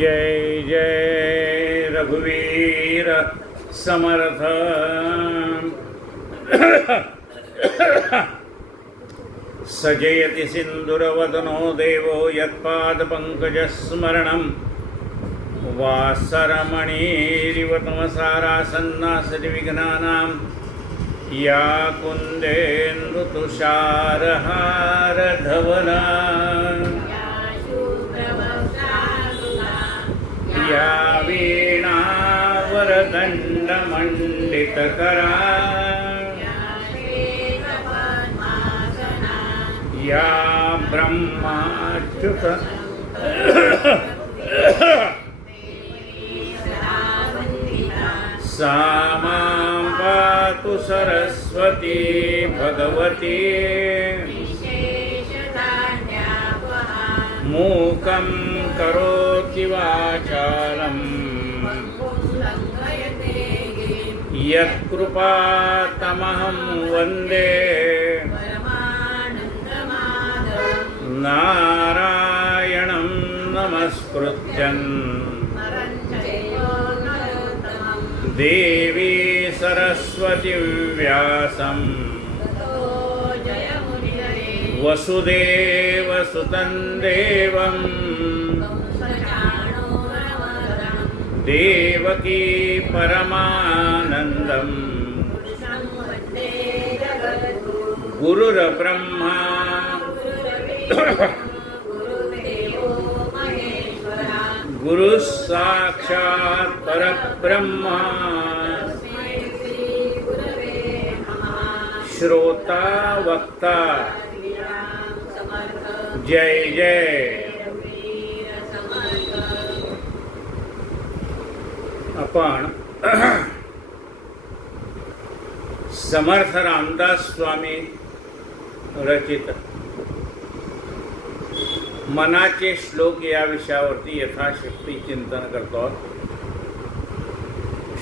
जय जय रघुवीर समर्थ। सजयति सिंधुरवदनो देवो यत्पादपङ्कजस्मरणं वासरमणिरिव तमसारासन्नासति विघ्नानां या कुन्देन्दुतुषारहारधवला या वीणावरदण्डमण्डितकरा या ब्रह्माच्युत सा मां पातु सरस्वती भगवती मूकं करोति वाचालं यत्कृपातमहं वन्दे नारायणं नमस्कृत्यं देवी सरस्वती व्यासं वसुदेवसुतं देवं देवकी परमानन्दं गुरुर्ब्रह्मा गुरु साक्षात् परब्रह्म श्रोता वक्ता जय जय। आपण समर्थ रामदास स्वामी रचित मनाचे श्लोक या विषयावरती यथाशक्ती चिंतन करतो।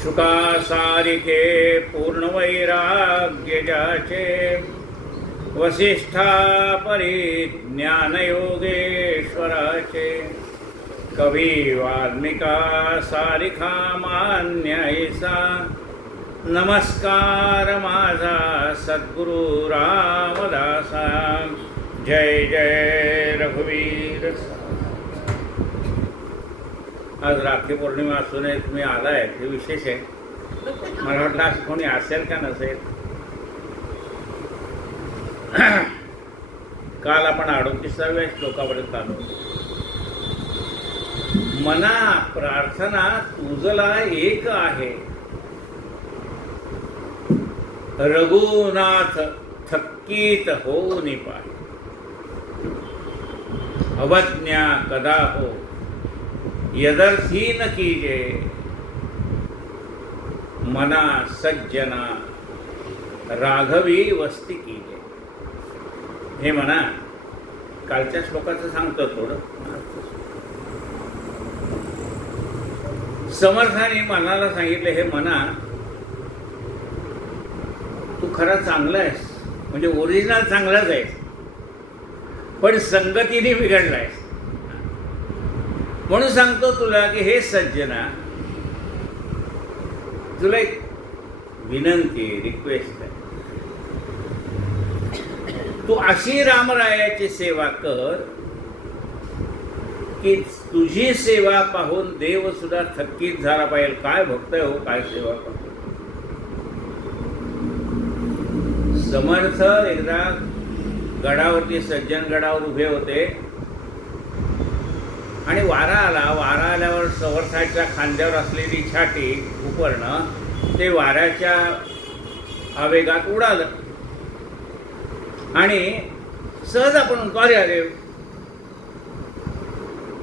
शुकासारिके पूर्णवैराग्य जाचे वसिष्ठा परिज्ञानयोगेश्वराचे कवी वाल्मिका सारिखा मान्य ऐसा नमस्कार माझा सद्गुरु रामदासा। जय जय रघुवीर। आज राखी पौर्णिमा असूनही तुम्ही आलाय हे विशेष आहे। मला वाटलं असं कोणी असेल का नसेल। काल आपण 38व्या श्लोकापर्यंत आलो। मना प्रार्थना तुझला एक आहे, रघुनाथ थक्कीत होऊन पाहे, अवज्ञा कदा हो यदर्थी न कीजे, मना सज्जना राघवी वस्ती कीजे। हे म्हणा कालच्या श्लोकाचं सांगतो थोडं। समर्थाने मनाला सांगितले, हे मना तू खरा चांगला आहेस, म्हणजे ओरिजिनल चांगलाच आहेस, पण संगतीने बिघडलायस। म्हणून सांगतो तुला की हे सज्जना, तुला एक विनंती रिक्वेस्ट आहे, तू अशी रामरायाची सेवा कर की तुझी सेवा पाहून देव सुद्धा थक्कीत झाला पाहिजे। काय भक्त हो, काय सेवा करतो। समर्थ एकदा गडावरती सज्जन गडावर उभे होते आणि वारा आला। वारा आल्यावर समर्थाच्या खांद्यावर असलेली छाटी उपरणं ते वाऱ्याच्या आवेगात उडालं आणि सहज आपण म्हणतो अरे अरे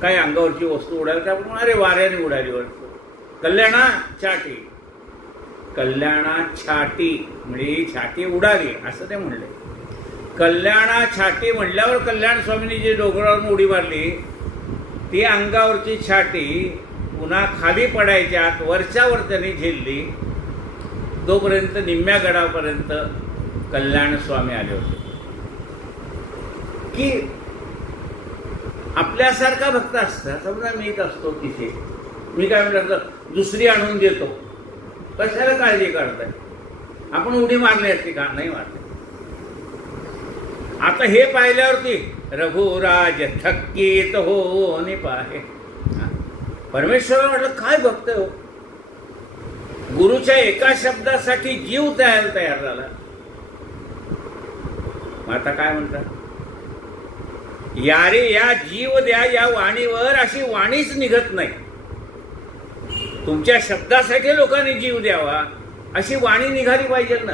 काही अंगावरची वस्तू उडाली, आपण अरे वाऱ्याने उडाली वस्तू। कल्याणा छाटी, कल्याणा छाटी म्हणजे छाटी उडाली असं ते म्हणले। कल्याणा छाटी म्हणल्यावर कल्याण स्वामींनी जी डोंगरावरून उडी मारली ती अंगावरची छाटी पुन्हा खाली पडायच्या आत वरच्यावर त्यांनी झेलली। तोपर्यंत निम्म्या गडापर्यंत कल्याण स्वामी आले होते की आपल्यासारखा भक्त असता. समजा मी येत असतो तिथे, मी काय म्हटलं दुसरी आणून देतो, कशाला काळजी काढताय? आपण उडी मारली असते का? नाही मारली. आता हे पाहिल्यावरती रघुराज थक्कीत हो निपाहे. परमेश्वराला म्हटलं काय भक्त हो, गुरुच्या एका शब्दासाठी जीव तयार झाला. आता काय म्हणतात, या रे या जीव द्या या वाणीवर, अशी वाणीच निघत नाही. तुमच्या शब्दासाठी लोकांनी जीव द्यावा अशी वाणी निघाली पाहिजे ना.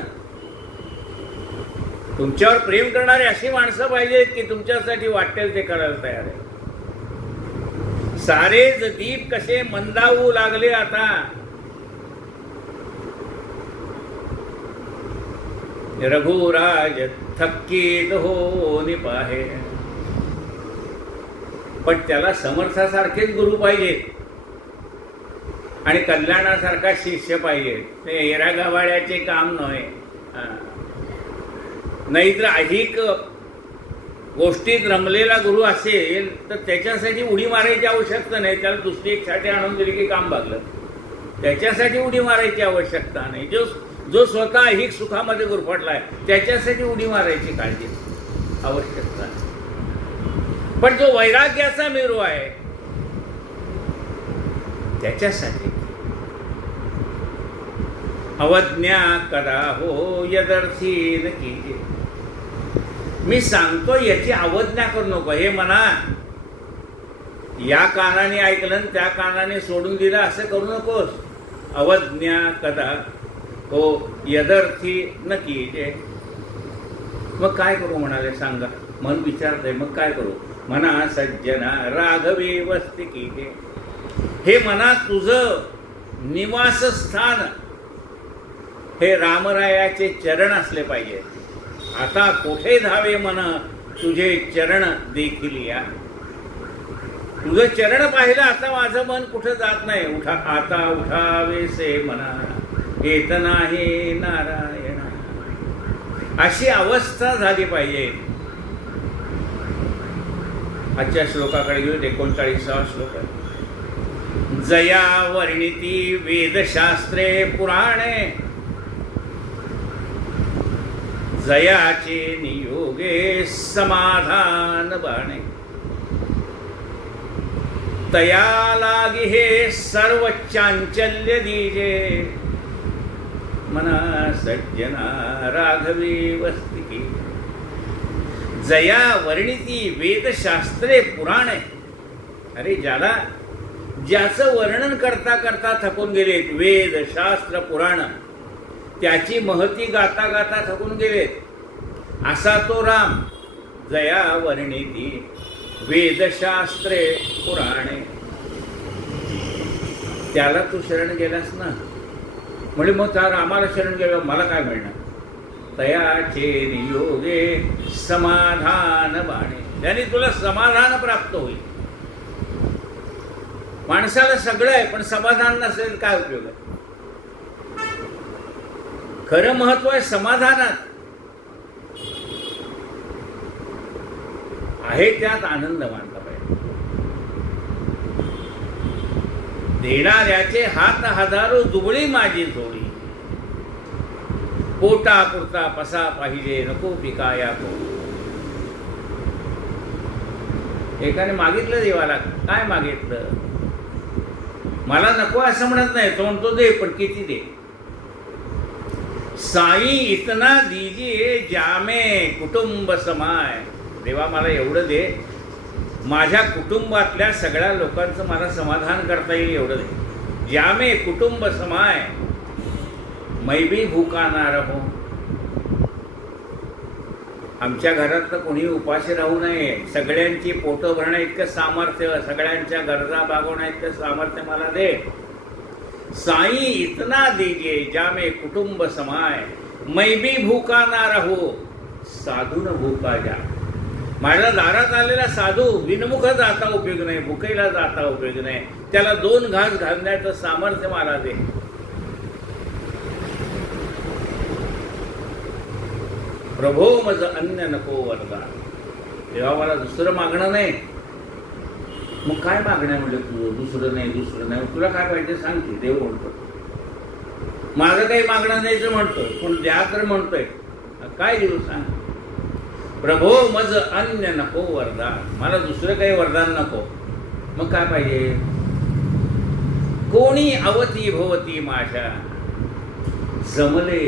तुमच्यावर प्रेम करणारी अशी माणसं पाहिजेत की तुमच्यासाठी वाटेल ते करायला तयार आहे. सारेच दीप कसे मंदावू लागले आता. रघुराज थक्कीत हो निपाहे. पण त्याला समर्थासारखेच गुरु पाहिजेत आणि कल्याणासारखा शिष्य पाहिजे. ते येरा गव्हाळ्याचे काम नव्हे. नाहीतर अधिक गोष्टीत रमलेला गुरु असेल तर त्याच्यासाठी उडी मारायची आवश्यकता नाही. त्याला दुसरी एक छाटी आणून दिली की काम भागलं. त्याच्यासाठी उडी मारायची आवश्यकता नाही. जो स्वतः अधिक सुखामध्ये गुरफटलाय त्याच्यासाठी उडी मारायची काळजी आवश्यकता नाही. पण जो वैराग्याचा मेरू आहे त्याच्यासाठी अवज्ञा करा हो यदर्थी न कीजे. मी सांगतो याची अवज्ञा करू नको. हे म्हणा या कानाने ऐकलं त्या कानाने सोडून दिलं असं करू नकोस. अवज्ञा कदा हो यदर्थी न कीजे. मग काय करू म्हणाले सांगा. मन विचारतंय मग काय करू. म्हणा सज्जना राघवे वस्ती कीजे. हे मना तुझं निवासस्थान हे रामरायाचे चरण असले पाहिजे. आता कोठे धावे मन तुझे चरण देखील या. तुझं चरण पाहिलं आता माझं मन कुठं जात नाही. उठा आता उठावे से मना येत नाही नारायण. अशी अवस्था झाली पाहिजे. आजच्या श्लोकाकडे घेऊ. 39वा श्लोक आहे. जया वर्णिती वेदशास्त्रे पुराणे जयाचे नियोगे समाधान बाणे. तया लागी हे सर्व चांचल्य दीजे. मना सज्जना राघवी वस्ती की. जया वर्णिती वेदशास्त्रे पुराणे. अरे ज्याचं वर्णन करता करता थकून गेलेत वेद शास्त्र पुराण, त्याची महती गाता गाता थकून गेलेत, असा तो राम. जया वर्णिती वेदशास्त्रे पुराणे. त्याला तू शरण गेलास ना. म्हणजे मग त्या रामाला शरण गेलं मला काय मिळणार. तयाचे नियोगे समाधान बाणे. त्याने तुला समाधान प्राप्त होईल. माणसाला सगळं आहे पण समाधान नसेल काय उपयोग आहे. खरं महत्व आहे समाधानात. आहे त्यात आनंद मानला पाहिजे. देणाऱ्याचे हात हजारो दुबळी माझी जोडी. पोटा पुरता पसा पाहिजे नको पिकाया को. एकाने मागितलं देवाला. काय मागितलं. मला नको असं म्हणत नाही. तो म्हणतो दे पण किती दे. साई इतना दीजिए जामे कुटुंब समाय. देवा मला एवढं दे माझ्या कुटुंबातल्या सगळ्या लोकांचं मला समाधान करता येईल एवढं दे. जामे कुटुंब समाय मै भी भूका ना रहो. आमच्या घरात तर कोणी उपाशी राहू नये. सगळ्यांची पोटं भरणं इतकं सामर्थ्य, सगळ्यांच्या गरजा भागवणं इतकं सामर्थ्य मला दे. साई इतना दीजिए जामे कुटुंब समाय मै भी भूका ना रहो साधू न भूका जा. माझ्या दारात आलेला साधू विनमुख जाता उपयोग नाही, भुकेला जाता उपयोग नाही. त्याला 2 घास घालण्याचं सामर्थ्य मला दे. प्रभो मज अन्य नको वरदान. देवा मला दुसरं मागणं नाही. मग काय मागणं आहे म्हटलं तुझं? दुसरं नाही. तुला काय पाहिजे सांग की. देव म्हणतो माझं काही मागणं नाही तर म्हणतोय, पण द्या तर म्हणतोय. काय देऊ सांग? प्रभो मज अन्य नको वरदान, मला दुसरं काही वरदान नको. मग काय पाहिजे? कोणी अवती भोवती माझ्या जमले.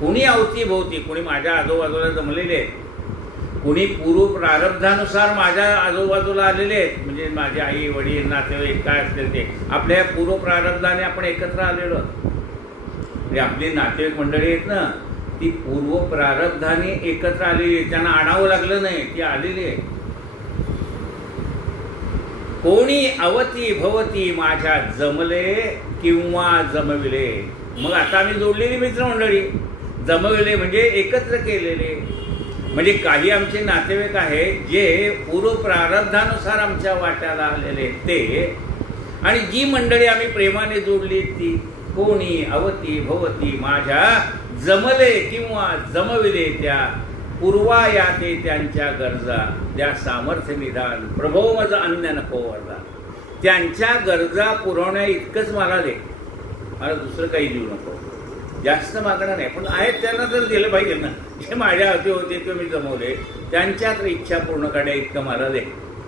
कोणी अवती भोवती, कोणी माझ्या आजूबाजूला जमलेले आहेत, कोणी पूर्व प्रारब्धानुसार माझ्या आजूबाजूला आलेले आहेत. म्हणजे माझे आई वडील नातेवाईक काय असतील ते आपल्या पूर्व प्रारब्धाने आपण एकत्र आलेलो. म्हणजे आपली नातेवाईक मंडळी आहेत ना, ती पूर्व प्रारब्धाने एकत्र आलेली आहे. त्यांना आणावं लागलं नाही, ती आलेली आहे. कोणी अवती भवती माझ्या जमले किंवा जमविले. मग आता आम्ही जोडलेली मित्रमंडळी, जमविले म्हणजे एकत्र केलेले. म्हणजे काही आमचे नातेवाईक आहेत जे पूर्व प्रारब्धानुसार आमच्या वाट्याला आलेले ते, आणि जी मंडळी आम्ही प्रेमाने जोडली ती. कोणी अवती भवती माझ्या जमले किंवा जमविले त्या पूर्वायाते त्यांच्या गरजा द्या सामर्थ्य निदान. प्रभो मज अन्य नको वरदान. त्यांच्या गरजा पुरवण्या इतकंच मला दे, मला दुसरं काही देऊ नको. जास्त मागणं नाही, पण आहेत त्यांना तर दिलं पाहिजे ना. जे माझ्या हाती होते ते मी जमवले, त्यांच्या तर इच्छा पूर्ण करण्या इतकं मला दे.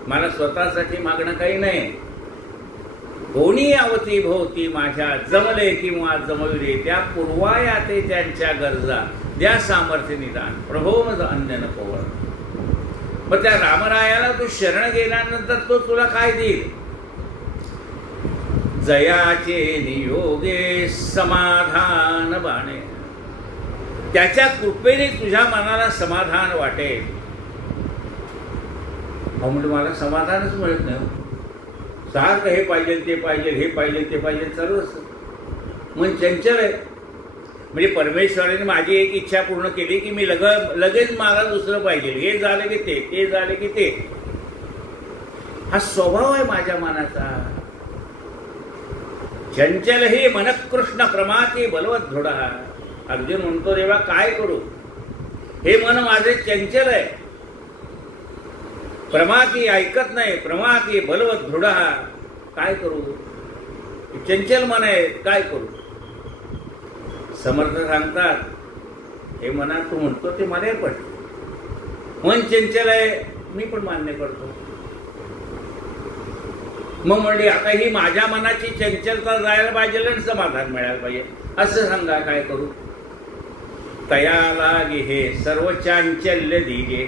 मला स्वतःसाठी मागणं काही नाही. कोणी अवती भोवती माझ्या जमले किंवा जमविले त्या पूर्वायाते त्यांच्या गरजा द्या सामर्थ्य निदान. प्रभो मज अन्य नको वरदान. मग त्या रामरायाला तू शरण गेल्यानंतर तो तुला काय देईल? जयाचे नियोगे समाधान बाणे. त्याच्या कृपेने तुझ्या मनाला समाधान वाटेल. म्हणजे मला समाधानच मिळत नाही. सारखं हे पाहिजे ते पाहिजे, हे पाहिजे ते पाहिजे चालू असतं. मन चंचल आहे. म्हणजे परमेश्वराने माझी एक इच्छा पूर्ण केली की मी लगेच मला दुसरं पाहिजे. हे झालं की ते झालं की ते. हा स्वभाव आहे माझ्या मनाचा. चंचल ही मनकृष्ण प्रमाती बलवत दृढ. अर्जुन म्हणतो देवा काय करू? हे मन माझे चंचल आहे, प्रमाती ऐकत नाही, प्रमाती बलवत दृढ. काय करू? चंचल मन आहे, काय करू? समर्थ सांगतात हे मना तू म्हणतो ते मला पटलं. मन चंचल आहे, मी पण मान्य करतो. मग म्हणले आता ही माझ्या मनाची चंचलता जायला पाहिजे आणि समाधान मिळायला पाहिजे. असं सांगा काय करू? तया लागे हे सर्व चांचल्य दिजे.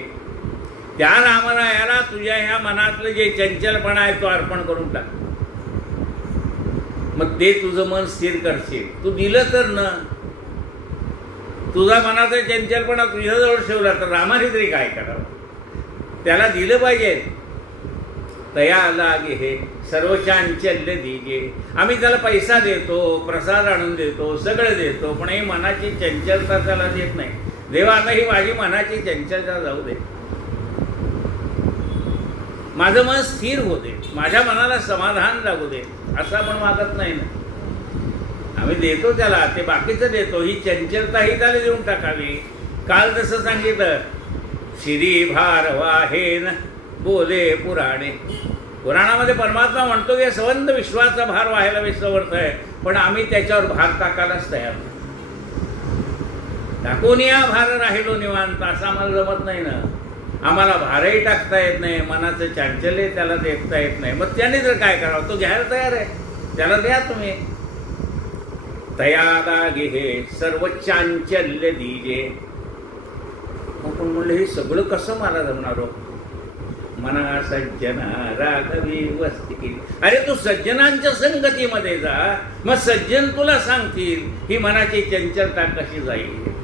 त्या रामरायाला तुझ्या ह्या मनातलं जे चंचलपणा आहे तो अर्पण करून टाक. मग ते तुझं मन स्थिर करशील. तू दिलं तर न, तुझा मनाचा चंचलपणा तुझ्याजवळ ठेवला तर रामाने तरी काय करावं? त्याला दिलं पाहिजे. तया लागे हे सर्व चांचल्य दिजे. आम्ही त्याला पैसा देतो, प्रसाद आणून देतो, सगळं देतो, पण ही मनाची चंचलता त्याला देत नाही. देवा आता ही माझी मनाची चंचलता जाऊ दे, माझं मन स्थिर होते, माझ्या मनाला समाधान लागू दे. असं आपण मागत नाही ना. आम्ही देतो त्याला, ते बाकीचं देतो. ही चंचलता ही त्याला देऊन टाकावी. काल जसं सांगितलं श्री भारवाहेन बोले पुराणे. पुराणामध्ये परमात्मा म्हणतो की संबंध विश्वाचा भार व्हायला विश्ववर्थ आहे, पण आम्ही त्याच्यावर भार टाकायलाच तयार नाही. टाकून या भार राहिलो निवांत असं आम्हाला जमत नाही ना. आम्हाला भारही टाकता येत नाही, मनाचं चांचल्य त्याला देखता येत नाही. मग त्याने जर काय करावं? तो घ्यायला तयार आहे, त्याला द्या तुम्ही. तया लागे हे सर्व चांचल्य दिजे. आपण म्हणलं हे सगळं कसं मला जमणार हो? मना सज्जना राघवी वस्ती केली. अरे तू सज्जनांच्या संगतीमध्ये जा, मग सज्जन तुला सांगतील ही मनाची चंचलता कशी जाईल.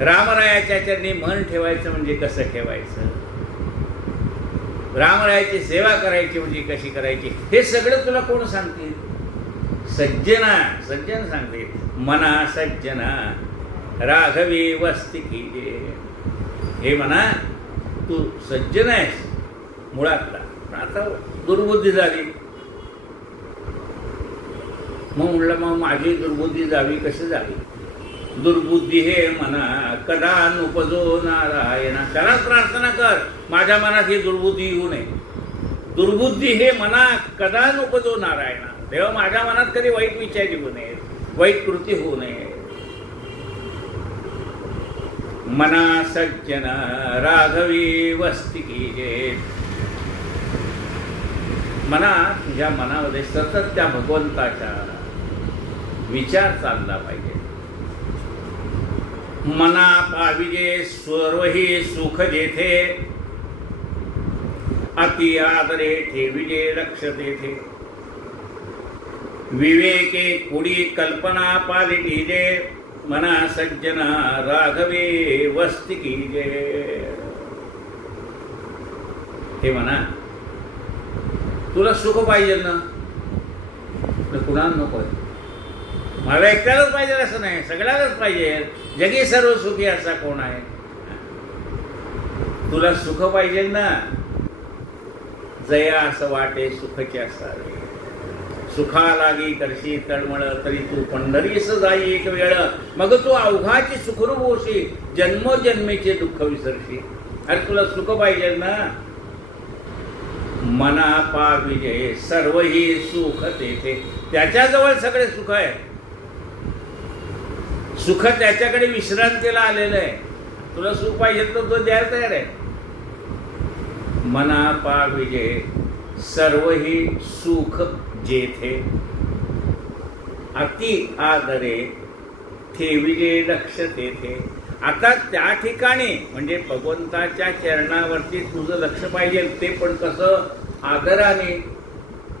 रामरायाच्या चरणी मन ठेवायचं म्हणजे कसं ठेवायचं, रामरायाची सेवा करायची म्हणजे कशी करायची, हे सगळं तुला कोण सांगतील? सज्जन सांगते. मना सज्जना राघवी वस्ती केली. हे म्हणा तू सज्जन आहेस मुळातला, पण आता दुर्बुद्धी झाली. मग म्हणलं मग माझी दुर्बुद्धी जावी कशी जावी? दुर्बुद्धी हे म्हणा कदा नुपजो नारायणा. त्यालाच प्रार्थना कर माझ्या मनात ही दुर्बुद्धी येऊ नये. दुर्बुद्धी हे मना कदा नकोजो नारायणा. देवा माझ्या मनात कधी वाईट विचार येऊ नये, वाईट कृती होऊ नये. मना सज्जन राघवी वस्ती कीजे. मना तुझ्या मनामध्ये सतत त्या भगवंताचा विचार चालला पाहिजे. मना पाविजे सर्वही सुख जेथे, अति आदरे ठेविजे लक्ष तेथे. विवेके कुडी कल्पना पालिटीजे, मना सज्जना राघवे वस्ती कीजे. हे म्हणा तुला सुख पाहिजे ना, कुणाला नको आहे. मला एकट्यालाच पाहिजे असं नाही, सगळ्यालाच पाहिजे. जगी सर्व सुखी असा कोण आहे. तुला सुख पाहिजे ना, जया असं वाटे सुखचे असावे. सुखा लागी करशी तळमळ, तरी तू पंढरीस जाई एक वेळ. मग तू अवघाची सुखरूप होशी, जन्मोजन्मीचे दुःख विसरशी. अरे तुला सुख पाहिजे ना, मना पाविजे सर्वही सुख तेथे. त्याच्याजवळ सगळे सुख आहे. सुख त्याच्याकडे विश्रांतीला आलेलं आहे. तुला सुख पाहिजे तर तो द्यायला तयार आहे. मना पाविजे सर्वही सुख जेथे, अति आदरे ठेविजे लक्ष तेथे. आता त्या ठिकाणी म्हणजे भगवंताच्या चरणावरती तुझं लक्ष पाहिजे. ते पण कसं, आदराने.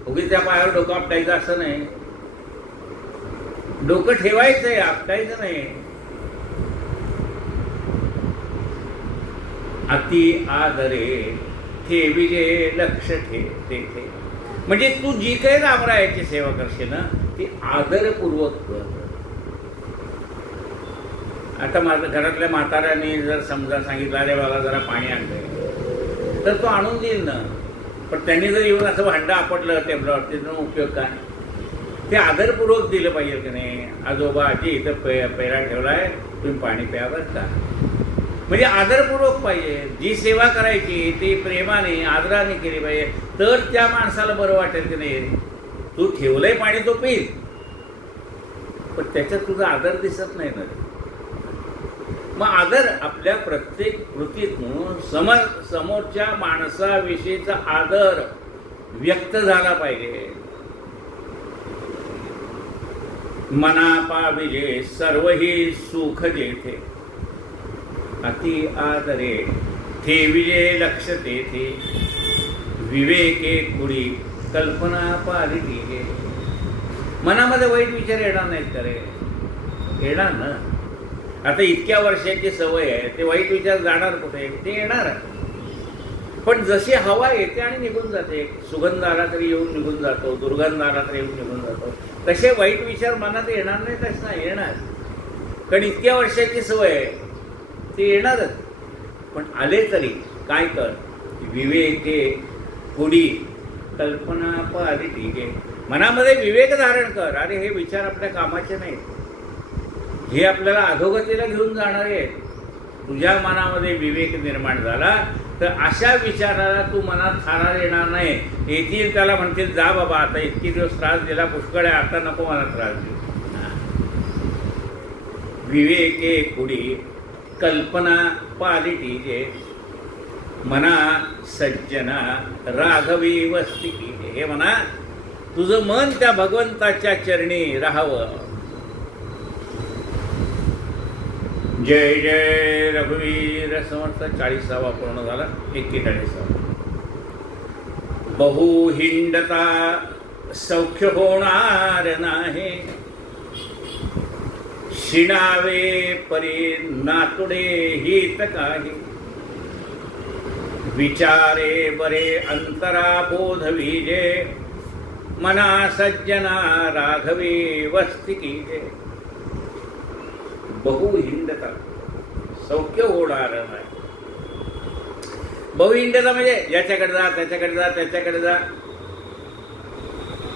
उगीच त्या पायावर डोकं आपटायचं असं नाही. डोकं ठेवायचंय, आपटायचं नाही. अति आदरे ठेविजे लक्ष तेथे. म्हणजे तू जी काही रामरायाची सेवा करशील ना, ती आदरपूर्वक कर. आता माझ्या घरातल्या म्हाताऱ्याने जर समजा सांगितलं अरे बाबा जरा पाणी आणलंय, तर तो आणून देईल ना. पण त्यांनी जर येऊन असं भांडं आपटलं टेबलावरती, तर उपयोग काय. ते आदरपूर्वक दिलं पाहिजे की नाही. आजोबा आजी इथं पेरा ठेवलाय, तुम्ही पाणी प्या बरं का. म्हणजे आदरपूर्वक पाहिजे. जी सेवा करायची ती प्रेमाने आदराने केली पाहिजे, तर त्या माणसाला बरं वाटेल की नाही. तू ठेवलंय पाणी तो पील, पण त्याच्यात तुझा आदर दिसत नाही ना. मग आदर आपल्या प्रत्येक कृतीतून समोरच्या माणसाविषयीचा आदर व्यक्त झाला पाहिजे. मना पाविजे सर्वही सुख जेथे, अति आदरे ठेविजे लक्ष तेथे. विवेके कुडी कल्पना पालिटीजे. मनामध्ये वाईट विचार येणार नाहीत का रे. येणार ना. आता इतक्या वर्षाची सवय आहे, ते वाईट विचार जाणार कुठे, ते येणार. पण जशी हवा येते आणि निघून जाते, सुगंध आला तरी येऊन निघून जातो, दुर्गंध आला तरी येऊन निघून जातो, तसे वाईट विचार मनात येणार नाही. तसं नाही येणार, कारण इतक्या वर्षाची सवय आहे, ते येणारच. पण आले तरी काय कर, विवेके पुढी कल्पना पालिटीजे. मनामध्ये विवेक धारण कर. अरे हे विचार आपल्या कामाचे नाहीत, हे आपल्याला अधोगतीला घेऊन जाणारे आहेत. तुझ्या मनामध्ये विवेक निर्माण झाला तर अशा विचाराला तू मनात थारा येणार नाही. येतील त्याला म्हणतील जा बाबा, आता इतकी दिवस त्रास दिला पुष्कळ आहे, आता नको मला त्रास देऊ. विवेके पुढी कल्पना पालिटीजे. मना सज्जना राघवी वस्ती कीजे. हे म्हणा तुझं मन त्या भगवंताच्या चरणी राहावं. जय जय रघुवीर समर्थ. 40वा पूर्ण झाला. 41. बहु हिंडता सौख्य होणार नाही, शिणावे परी नातुडे हित काही. विचारे बरे अंतरा बोधविजे, मना सज्जना राघवी वस्ती कीजे. बहु हिंडता सौख्य होणार नाही. बहु हिंडता म्हणजे याच्याकडे जा त्याच्याकडे जा त्याच्याकडे जा.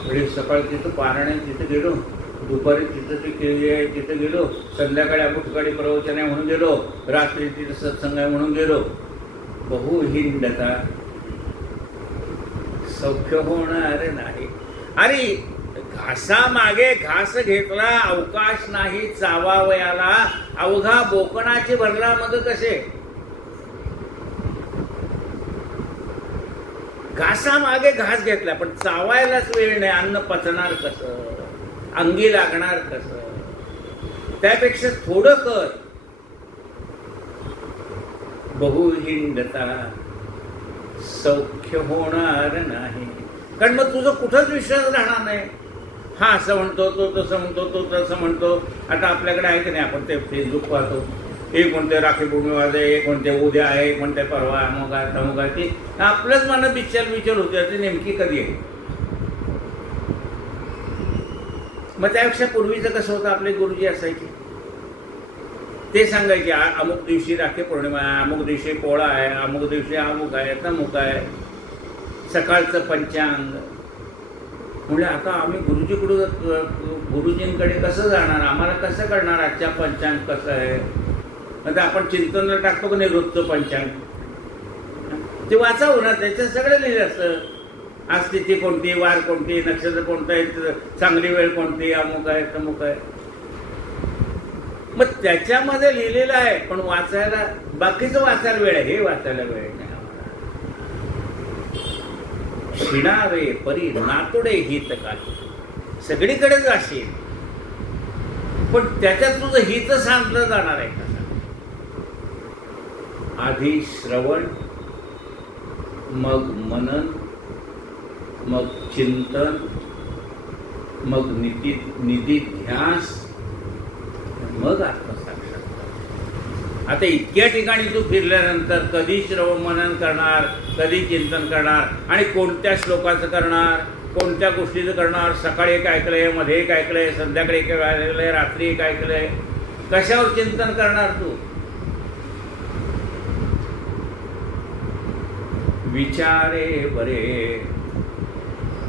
म्हणजे सकाळी तिथं पारायण तिथं गेलो, दुपारी तिथं गेलो, संध्याकाळी अमुककाळी प्रवचन आहे म्हणून गेलो, रात्री तिथं सत्संग आहे म्हणून गेलो. बहु हिंडता सौख्य होणार नाही. अरे घासा मागे घास घेतला, अवकाश नाही चावावयाला, अवघा बोकणाची भरला मग कसे. घासा मागे घास घेतला पण चावायलाच वेळ नाही, अन्न पचणार कसं, अंगी लागणार कसं. त्यापेक्षा थोडं कर. बहुहिंडता सौख्य होणार नाही. कारण मग तुझं कुठंच विश्वास राहणार नाही. हा असं म्हणतो, तो तसं म्हणतो, तो तसं म्हणतो. आता आपल्याकडे आहे की नाही, आपण ते फेसबुक पाहतो, एक म्हणते राखी पौर्णिमा आहे, एक म्हणते उद्या आहे, एक म्हणते परवा, अमुक आहे तमुक आहे. ती आपलंच मन विचार होते ती नेमकी कधी आहे. मग त्यापेक्षा पूर्वीचं कसं होतं, आपले गुरुजी असायचे ते सांगायचे अमुक दिवशी राखी पौर्णिमा आहे, अमुक दिवशी पोळा आहे, अमुक दिवशी अमुक आहे तमुक आहे, सकाळचं पंचांग. म्हणजे आता आम्ही गुरुजींकडे कसं जाणार, आम्हाला कसं कळणार आजच्या पंचांग कसं आहे. आता आपण चिंतनला टाकतो की नाही रोजचं पंचांग, ते वाचावं ना, त्याच्यात सगळं लिहिलं असतं. आज तिथी कोणती, वार कोणती, नक्षत्र कोणतं आहे, चांगली वेळ कोणती, अमुक आहे तमुक आहे. मग त्याच्यामध्ये लिहिलेलं आहे, पण वाचायला बाकीचं वाचायला वेळ आहे, हे वाचायला वेळ नाही. शिणावे परी नातुडे हित काही. सगळीकडे जाशील पण त्याच्यात तुझं हित सांगलं जाणार आहे का. आधी श्रवण, मग मनन, मग चिंतन, मग निधिध्यास, मग आत्मसाक्षात्कार. आता इतक्या ठिकाणी तू फिरल्यानंतर कधी श्रवण मनन करणार, कधी चिंतन करणार, आणि कोणत्या श्लोकाचं करणार, कोणत्या गोष्टीचं करणार. सकाळी एक ऐकलंय, मध्ये एक ऐकलंय, संध्याकाळी एक ऐकलंय, रात्री एक ऐकलंय. कशावर चिंतन करणार तू. विचारे बरे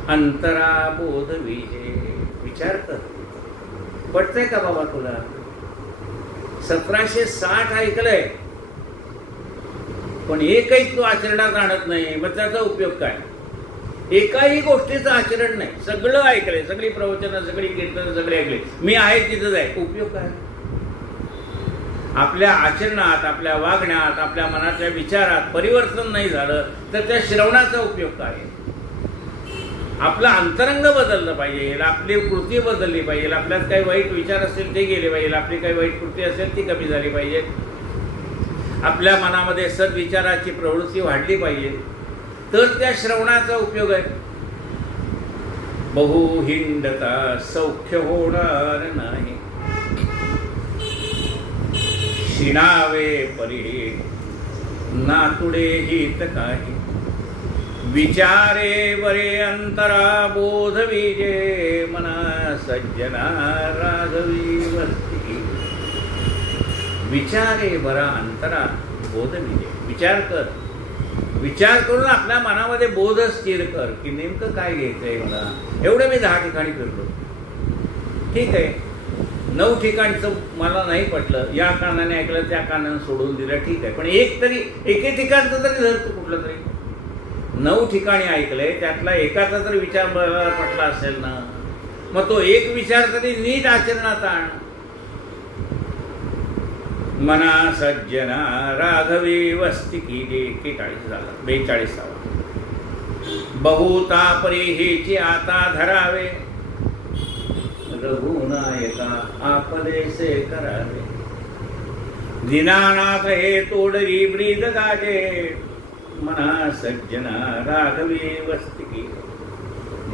अंतरा बोध विजे. विचार कर, पटतंय का बाबा तुला. 1760 ऐकलंय पण एकही तू आचरणात आणत नाही, मग त्याचा उपयोग काय. एकाही गोष्टीचं आचरण नाही. सगळं ऐकलंय, सगळी प्रवचनं, सगळी कीर्तन, सगळे ऐकले, मी आहे तिथंच आहे, उपयोग काय. आपल्या आचरणात, आपल्या वागण्यात, आपल्या मनातल्या विचारात परिवर्तन नाही झालं तर त्या श्रवणाचा उपयोग काय. आपलं अंतरंग बदललं पाहिजे, आपली कृती बदलली पाहिजे, आपल्यात काही वाईट विचार असतील ते गेले पाहिजे, आपली काही वाईट कृती असेल ती कमी झाली पाहिजे, आपल्या मनामध्ये सद्विचाराची प्रवृत्ती वाढली पाहिजे, तर त्या श्रवणाचा उपयोग आहे. बहुहिंडता सौख्य होणार नाही. शिणावे परी नातुडे हित काही. विचारे बरे अंतरा बोध विजे. मना सज्जना राघवी वस्ती. विचारे बरा अंतरा बोध विजे. विचार कर. विचार करून आपल्या मनामध्ये बोध स्थिर कर की नेमकं काय घ्यायचंय मला. एवढं मी 10 ठिकाणी फिरलो, ठीक आहे. 9 ठिकाणचं मला नाही पटलं, या कारणाने ऐकलं, त्या कारणाने सोडून दिलं, ठीक आहे. पण एके ठिकाणचं तरी धर तू कुठलं तरी. 9 ठिकाणी ऐकलंय, त्यातला एकाचा तरी विचार मला पटला असेल ना, मग तो एक विचार तरी नीट आचरणात आण. मना सज्जना राघवी वस्ती की. 41 झाला. 42. बहुता परी हेची आता धरावे. रघुनायका आपलेसे करावे. दीनानाथ हे तोडरी ब्रीद गाजे. मना सज्जना राघवी वस्ती की.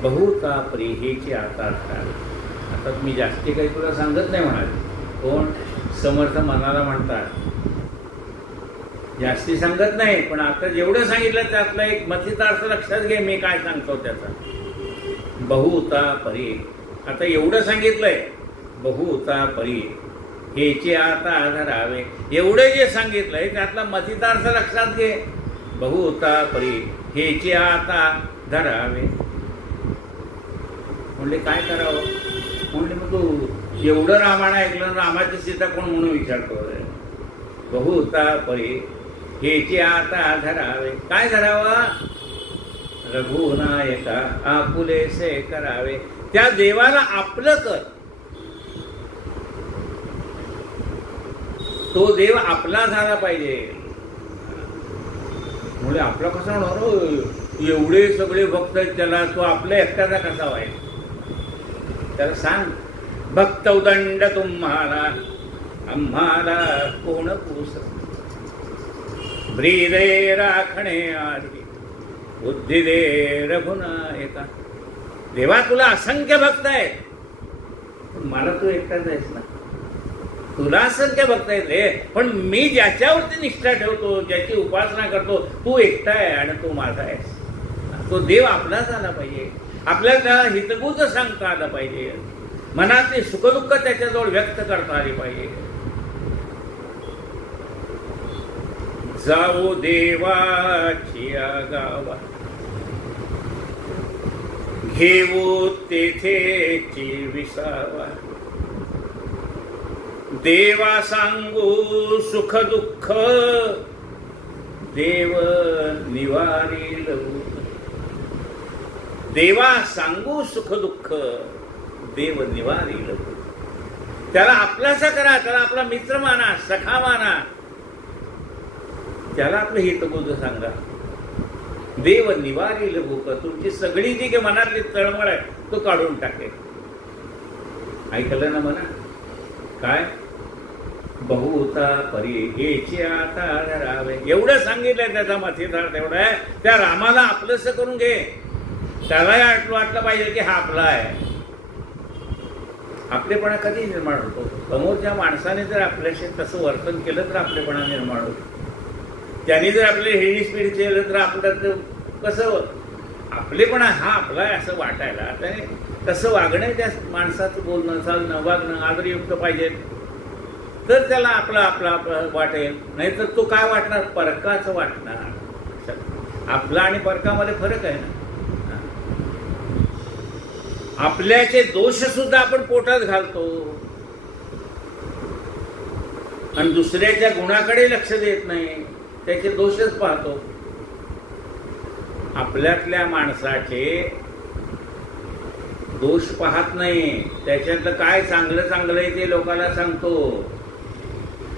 बहुता परी हेची आता धरावे. आता मी जास्ती काही तुला सांगत नाही म्हणाले. कोण? समर्थ मनाला म्हणतात. जास्ती सांगत नाही, पण आता जेवढं सांगितलं त्यातला एक मथितार्थ लक्षात घे मी काय सांगतो त्याचा. बहुता परी. आता एवढं सांगितलंय, बहुता परी हेचे आता धरावे. एवढे जे सांगितलंय त्यातला मथितार्थ लक्षात घे. बहुता परी हेचे आता धरावे. म्हणले काय करावं. म्हणले मग तू एवढं रामायण ऐकलं, रामाची सीता कोण म्हणून विचारतो. बहुता परी हेचे आता धरावे. काय धरावा. रघुनायका आपुलेसे करावे. त्या देवाला आपलं कर. तो देव आपला झाला पाहिजे. म्हणजे आपला कसा होणार? एवढे सगळे भक्त आहेत त्याला, तो आपल्या एकट्याचा कसा व्हायचा? त्याला सांग, भक्त उदंड तुम्हाला आम्हाला कोण पूस. ब्रीदे राखणे आधी बुद्धी दे रघुनायका. देवा तुला असंख्य भक्त आहेत, मला तू एकटाच आहेस ना. तुला असंख्य भक्त आहेत रे, पण मी ज्याच्यावरती निष्ठा ठेवतो, ज्याची उपासना करतो, तू एकटा आहे आणि तू माझा आहेस. तो देव आपला झाला पाहिजे. आपल्याला हितगुज सांगता आलं पाहिजे. मनातली सुखदुःख त्याच्याजवळ व्यक्त करता आली पाहिजे. जाऊ देवाची गावा घेऊ तेथेची विसावा. देवा सांगू सुख दुःख देव निवारील. देवा सांगू सुख दुःख देव निवारील. त्याला आपलासा करा, त्याला आपला मित्र माना, सखा माना, त्याला आपलं हितगुज सांगा. देव निवारील भूक. तुमची सगळी जी काही मनातली तळमळ आहे तो काढून टाकेल. ऐकलं ना म्हणा काय? बहुता परी हेची आता धरावे. एवढं सांगितलंय त्याचा मथिदार तेवढं आहे. त्या रामाला आपलंसं करून घे. त्यालाही वाटलं पाहिजे की हा आपला आहे. आपलेपणा कधी निर्माण होतो? समोरच्या माणसाने जर आपल्याशी तसं वर्तन केलं तर आपलेपणा निर्माण होतो. त्यांनी जर आपले हेडीस्पीड केलं तर आपलं कसं आपलेपणा हा आपला आहे असं वाटायला. त्याने तसं वागणं, त्या माणसाचं बोलणं चालणं वागणं आदरयुक्त पाहिजे, तर त्याला आपला आपला वाटेल. नाहीतर तो काय वाटणार? परकाचं वाटणार. आपला आणि परकामध्ये फरक आहे ना. आपल्याचे दोष सुद्धा आपण पोटात घालतो आणि दुसऱ्याच्या गुणाकडे लक्ष देत नाही, त्याचे दोषच पाहतो. आपल्यातल्या माणसाचे दोष पाहत नाही, त्याच्यातलं काय चांगलं चांगलं आहे ते लोकांना सांगतो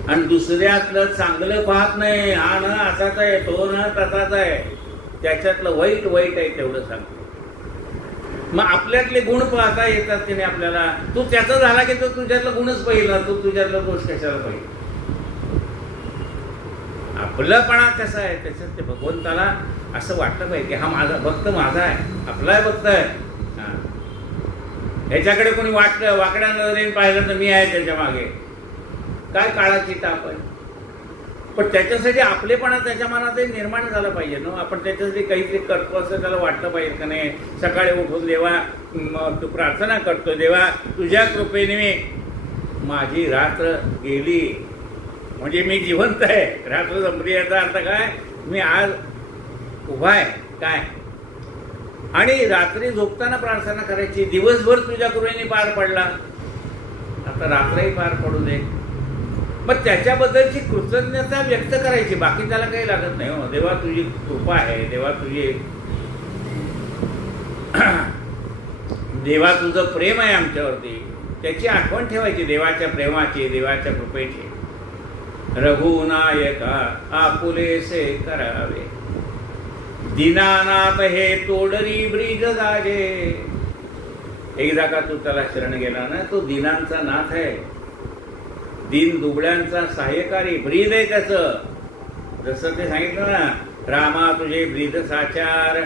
आणि दुसऱ्यातलं चांगलं पाहत नाही. हा ना असाच आहे, तो ना तसाच आहे, त्याच्यातलं वाईट वाईट आहे तेवढं सांगतो. मग आपल्यातले गुण पाहता येतात त्याने आपल्याला. तू त्याचा झाला की तो तुझ्यातला गुणच पाहिला, तू तुझ्यातला दोष कशाला पाहिजे? आपलंपणा कसा आहे त्याच्यात ते भगवंताला असं वाटलं पाहिजे की हा माझा भक्त माझा आहे, आपला भक्त आहे. ह्याच्याकडे कोणी वाकड्या नजरेने पाहिलं तर मी आहे त्याच्या मागे. काय काळाची टाप आहे. पण त्याच्यासाठी आपलेपणा त्याच्या मनातही निर्माण झाला पाहिजे ना. आपण त्याच्यासाठी काहीतरी करतो असं त्याला वाटलं पाहिजे का नाही. सकाळी उठून देवा तू प्रार्थना करतो, देवा तुझ्या कृपेने माझी रात्र गेली म्हणजे मी जिवंत आहे. रात्र संपली याचा अर्थ काय? मी आज उभा आहे काय. आणि रात्री झोपताना प्रार्थना करायची, दिवसभर तुझ्या कृपेने पार पडला, आता रात्रही पार पडू दे. मग त्याच्याबद्दलची कृतज्ञता व्यक्त करायची, बाकी त्याला काही लागत नाही. हो देवा तुझी कृपा आहे, देवा तुझी देवा तुझं प्रेम आहे आमच्यावरती, त्याची आठवण ठेवायची, देवाच्या प्रेमाची, देवाच्या कृपेची. रघुनायका आपुलेसे करावे दीनानाथ हे तोडरी ब्रीज गाजे. एकदा का तू त्याला शरण गेला ना, तो दीनांचा नाथ आहे, दीन दुबळ्यांचा सहाय्यकारी. ब्रीद आहे त्याचं. जसं ते सांगितलं ना, रामा तुझे ब्रीद साचार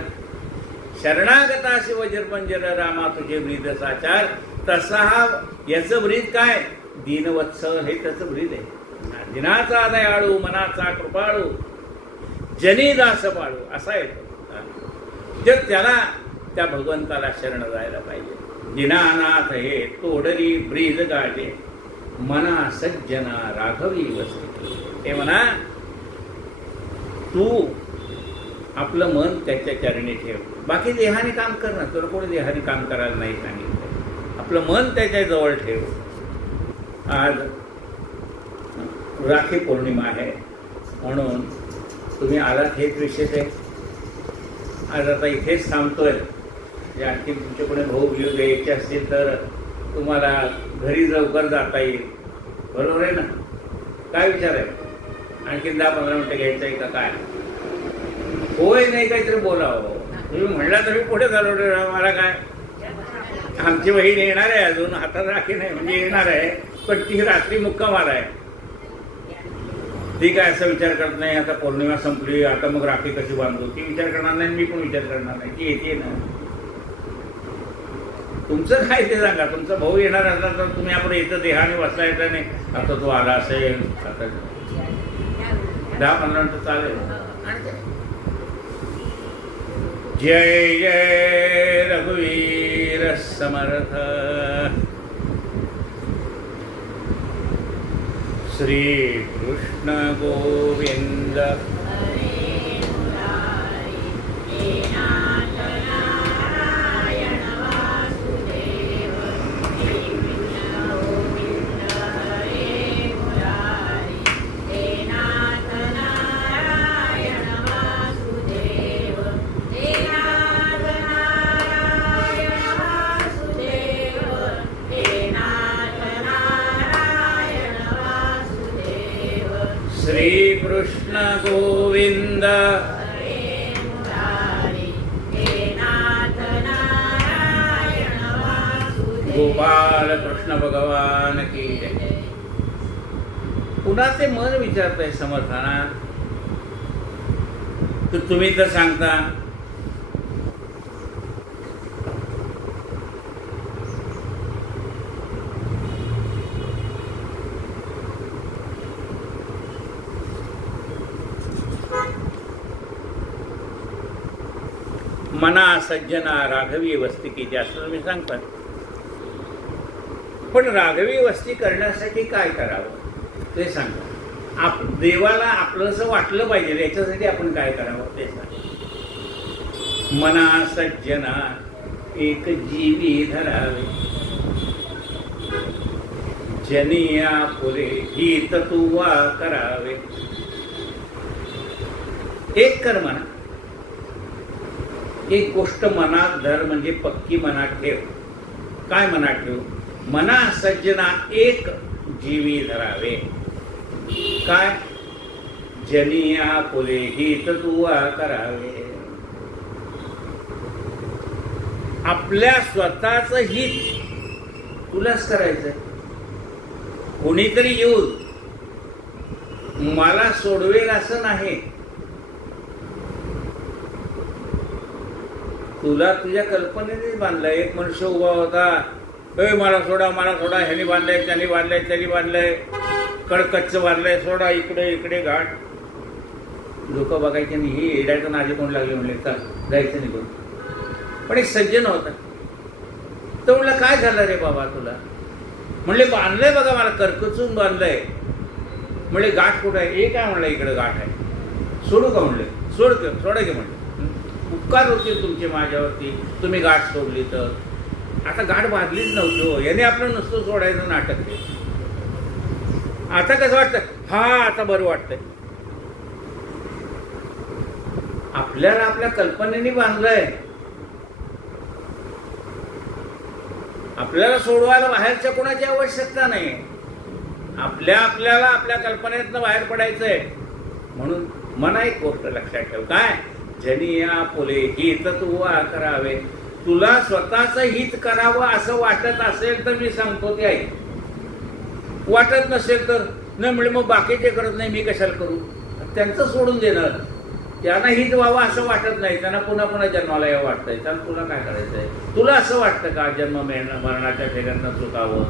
शरणागता शिवजरपंजर, रामा तुझे ब्रीद साचार. तसा हा याचं ब्रीद काय? दीनवत्सल हे त्याचं ब्रीद आहे. दिनाचा दयाळू मनाचा कृपाळू जनीदास पाळू असा येतो. जर त्याला त्या भगवंताला शरण जायला पाहिजे. दीनानाथ हे तोडरी ब्रीद गाजे मना सज्जना राघवी वसे. हे म्हणा तू आपलं मन त्याच्या चरणी ठेव, बाकी देहाने काम कर ना. तुला कोणी देहाने काम करायला नाही सांगितलं. आपलं मन त्याच्या जवळ ठेव. आज राखी पौर्णिमा आहे म्हणून तुम्ही आलात हेच विशेष आहे. आज आता इथेच थांबतोय. आणखी तुमच्याकडे भाऊ व्ह्यू द्यायचे असतील तर तुम्हाला घरी लवकर जाता येईल. बरोबर आहे ना? काय विचार आहे? आणखी 10-15 मिनिटं घ्यायचं आहे का काय? होय नाही काहीतरी बोलावं. तुम्ही म्हणला तरी पुढे झालो. मला काय, आमची बहीण येणार आहे, अजून हातात राखी नाही म्हणजे येणार आहे, पण ती रात्री मुक्कामार आहे. ती काय असा विचार करत नाही आता पौर्णिमा संपली आता मग राखी कशी बांधू. ती विचार करणार नाही, मी पण विचार करणार नाही. ती येते ना. तुमचं काय ते सांगा. तुमचा भाऊ येणार असला तर तुम्ही आपण येतं देहाने बसला येतं नाही. आता तो आला असेल आता 10-15 मिनिटं चालेल. जय जय रघुवीर समर्थ. श्री कृष्ण गोविंद. श्री कृष्ण गोविंद. गोपाल कृष्ण भगवान की जय. पुन्हा ते मन विचारतंय समर्थाना, तर तुम्ही तर सांगता मना सज्जना राघवी वस्ती की, जास्त तुम्ही सांगता. पण राघवी वस्ती करण्यासाठी काय करावं ते सांगा. देवाला आपलंसं वाटलं पाहिजे याच्यासाठी आपण काय करावं ते सांगा. मना सज्जना एक जीवी धरावे, जनिया पुरे हित तुवा करावे. एक कर म्हणा, एक गोष्ट मनात धर म्हणजे पक्की मनात ठेव. काय मनात ठेव? मना सज्जना एक जीवी धरावे. काय? जनिया पुले हित तुवा करावे. आपल्या स्वतःच हित तुलाच करायचंय. कोणीतरी येऊन मला सोडवेल असं नाही. तुला तुझ्या कल्पनेनेच बांधलंय. एक मनुष्य उभा होता, मला सोडा मला सोडा, ह्यानी बांधलंय त्याने बांधलंय त्याने बांधलंय, कडकच्च बांधलंय, सोडा इकडे इकडे घाट. लोक बघायचे नाही, ही येड्याचं नादी कोण लागले म्हणले, चल जायचं निघून. पण एक सज्जन होता, तो म्हणला काय झालं रे बाबा तुला? म्हणले बांधलंय बघा मला, करकचून बांधलंय. म्हणले गाठ कुठं आहे? एक काय म्हणलं इकडे गाठ आहे. सोडू का म्हणले? सोडा की म्हणले. उपकार होतील तुमचे माझ्यावरती, तुम्ही गाठ सोडली तर. आता गाठ बांधलीच नव्हती हो, याने आपलं नुसतं सोडायचं नाटक केलं. आता कसं वाटतं? हा आता बरं वाटतंय. आपल्याला आपल्या कल्पनेने बांधलंय. आपल्याला सोडवायला बाहेरच्या कोणाची आवश्यकता नाही. आपल्याला आपल्या कल्पनेतनं बाहेर पडायचंय. म्हणून मना एक गोष्ट लक्षात ठेव. काय? जनिया पुले हित तुवा करावे. तुला स्वतःच हित करावं असं वाटत असेल तर मी सांगतो ते ऐक. वाटत नसेल तर न म्हणजे मग बाकीचे करत नाही मी कशाला करू? त्यांचं सोडून देणार. त्यांना हित व्हावं असं वाटत नाही, त्यांना पुन्हा पुन्हा जन्माला यावं वाटतंय. त्यांना तुला काय करायचंय? तुला असं वाटतं का जन्म मरणाच्या ठिकाणी चुकावं?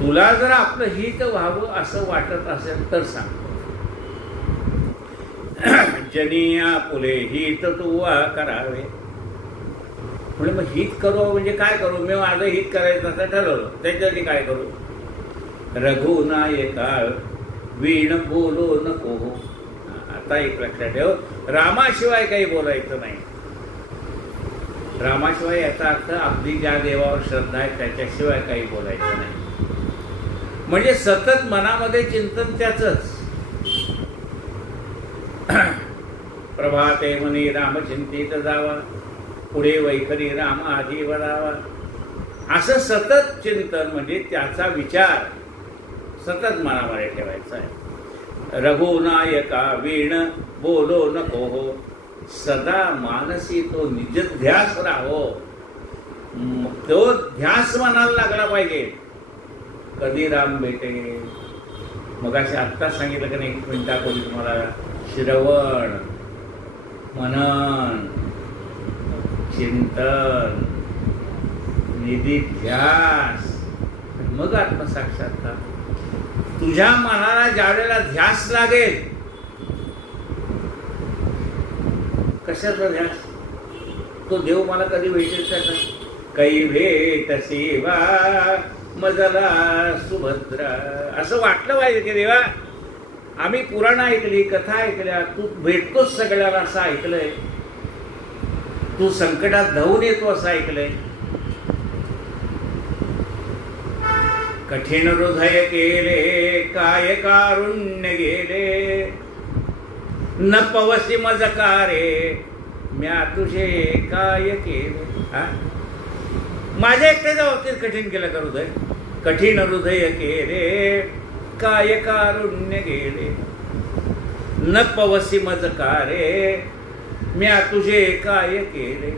तुला जर आपलं हित व्हावं असं वाटत असेल तर सांग. जनिया पुले हित तुवा करावे. म्हणजे मग हित करू म्हणजे काय करू? मी माझं हित करायचं असं ठरवलं, त्याच्यासाठी काय करू? रघुनायका वीण बोलो नको. आता एक लक्षात ठेव, रामाशिवाय काही बोलायचं नाही. रामाशिवाय याचा अर्थ आपली ज्या देवावर श्रद्धा आहे त्याच्याशिवाय काही बोलायचं नाही. म्हणजे सतत मनामध्ये चिंतन त्याचंच. प्रभाते मनी राम चिंतित जावा, पुढे वैखरी राम आधी वरावा. असं सतत चिंतन म्हणजे त्याचा विचार सतत मनामध्ये ठेवायचा आहे. रघुनायका वीण बोलो नको हो, सदा मानसी तो निजध्यास राहो. तो ध्यास मनाला लागला पाहिजे. कधी राम भेटे, मग असे आत्ता सांगितलं की नाही, 1 मिनिटापूर्वी तुम्हाला, श्रवण, मनन, चिंतन, निधिध्यास, मग आत्मसाक्षात्कार. तुझ्या मनाला ज्या वेळेला ध्यास लागेल, कशाचा ध्यास? तो देव मला कधी भेटेल त्याचा. काही भेट सेवा मजला सुभद्रा. असं वाटलं पाहिजे की देवा, आम्ही पुराण ऐकली, कथा ऐकल्या, तू भेटतोच सगळ्याला असं ऐकलंय, तू संकटात धावून येतो असं ऐकलंय. कठीण हृदय केले, काय कारुण्य गेले, न पवसी मजकारे, म्या तुझे काय केले. माझ्या एकट्याच्या बाबतीत कठीण केलं का हृदय? कठीण हृदय केले, काय कारुण्य गेले, न पवसी मजकारे, म्या तुझे काय केले.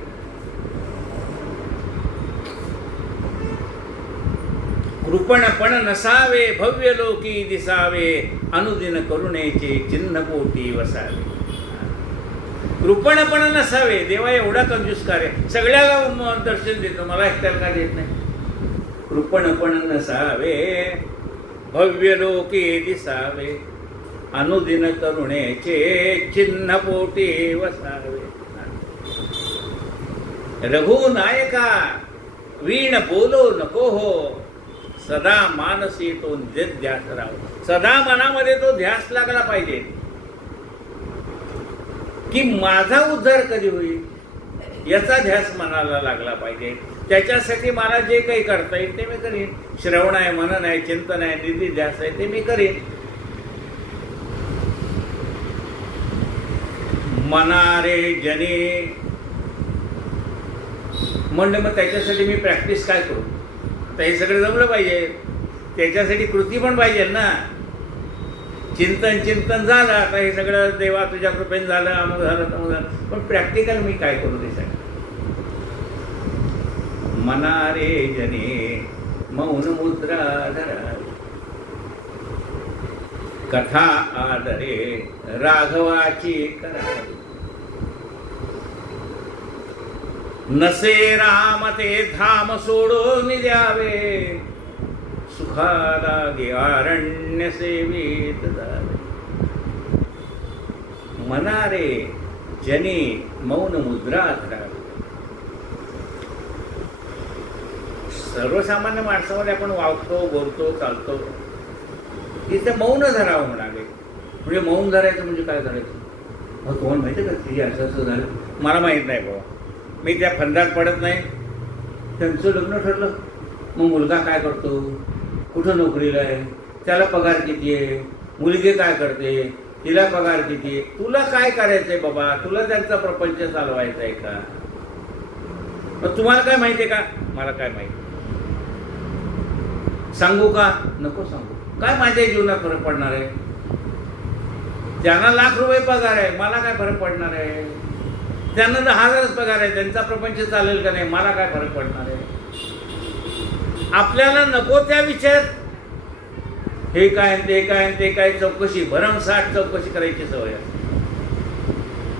कृपणपण नसावे, भव्य लोकी दिसावे, अनुदिन करुणेचे चिन्ह पोटी वसावे. कृपणपण नसावे. देवा एवढा कंजूस कार्य, सगळ्याला दर्शन देतो, मला एकट्याला का देत नाही? कृपणपण नसावे, भव्य लोकी दिसावे, अनुदिन करुणेचे चिन्ह पोटी वसावे. रघुनायका वीण बोलो नको हो, सदा मानसी तो ध्यास राहो. सदा मनामध्ये तो ध्यास लागला पाहिजे की माझा उद्धार कधी होईल याचा ध्यास मनाला लागला पाहिजे. त्याच्यासाठी मला जे काही करता येईल ते मी करीन. श्रवण आहे, मनन आहे, चिंतन आहे, निधी ध्यास आहे, ते मी करीन. मनारे जनी म्हणलं, मग त्याच्यासाठी मी प्रॅक्टिस काय करू? तर हे सगळं जमलं पाहिजे, त्याच्यासाठी कृती पण पाहिजे ना. चिंतन झालं, आता हे सगळं देवा तुझ्या कृपेने झालं, अमुक झालं, तमुक झालं, पण प्रॅक्टिकल मी काय करू त्यासाठी? मनारे जने मौन मुद्रा धरावी, कथा आदरे राघवाची करावी. नसे राम ते धाम सोडून द्यावे, सुखाला गे अरण्य सेवित जावे. मनारे जनी मौन मुद्रा धरावी. सर्वसामान्य माणसामध्ये आपण वागतो, बोलतो, चालतो, तिथे मौन धरावं म्हणाले. म्हणजे मौन धरायचं म्हणजे काय करायचं? मग तुम्हाला माहिती आहे का तिथे असं असं झालं? मला माहीत नाही बाबा, मी त्या फंदात पडत नाही. त्यांचं लग्न ठरलं, मग मुलगा काय करतो, कुठं नोकरीला आहे, त्याला पगार किती आहे, मुलगी काय करते, तिला पगार किती आहे, तुला काय करायचंय बाबा? तुला त्यांचा प्रपंच चालवायचा आहे का? मग तुम्हाला काय माहिती आहे का? मला काय माहिती. सांगू का? नको सांगू. काय माझ्या जीवनात फरक पडणार आहे? त्यांना ₹1,00,000 पगार आहे, मला काय फरक पडणार आहे? त्यांना 10,000 पगार आहे, त्यांचा प्रपंच चालेल का नाही, मला काय फरक पडणार आहे? आपल्याला नको त्या विषयात हे काय ते काय ते काय चौकशी, भरमसाठ चौकशी करायची सवय आहे,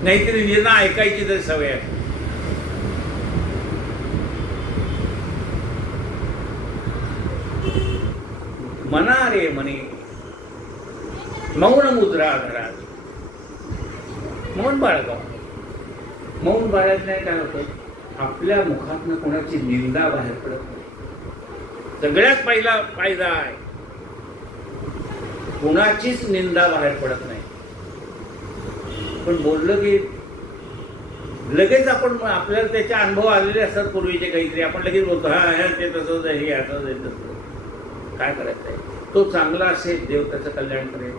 नाहीतरी निर्णय ऐकायची तरी सवय आहे. मनारे मनी मौन मुद्रा धरावी. मौन बाळगाव. मौन बाळगण्याने काय होतं? आपल्या मुखातनं कोणाची निंदा बाहेर पडत नाही. सगळ्यात पहिला फायदा आहे, कोणाचीच निंदा बाहेर पडत नाही. पण बोललं की लगेच आपण, आपल्याला त्याचे अनुभव आलेले असतात पूर्वीचे काहीतरी, आपण लगेच बोलतो हा ते तसंच आहे, हे असंच आहे, तसं. काय करायचं आहे? तो चांगला असेल, देव त्याचं कल्याण करेल.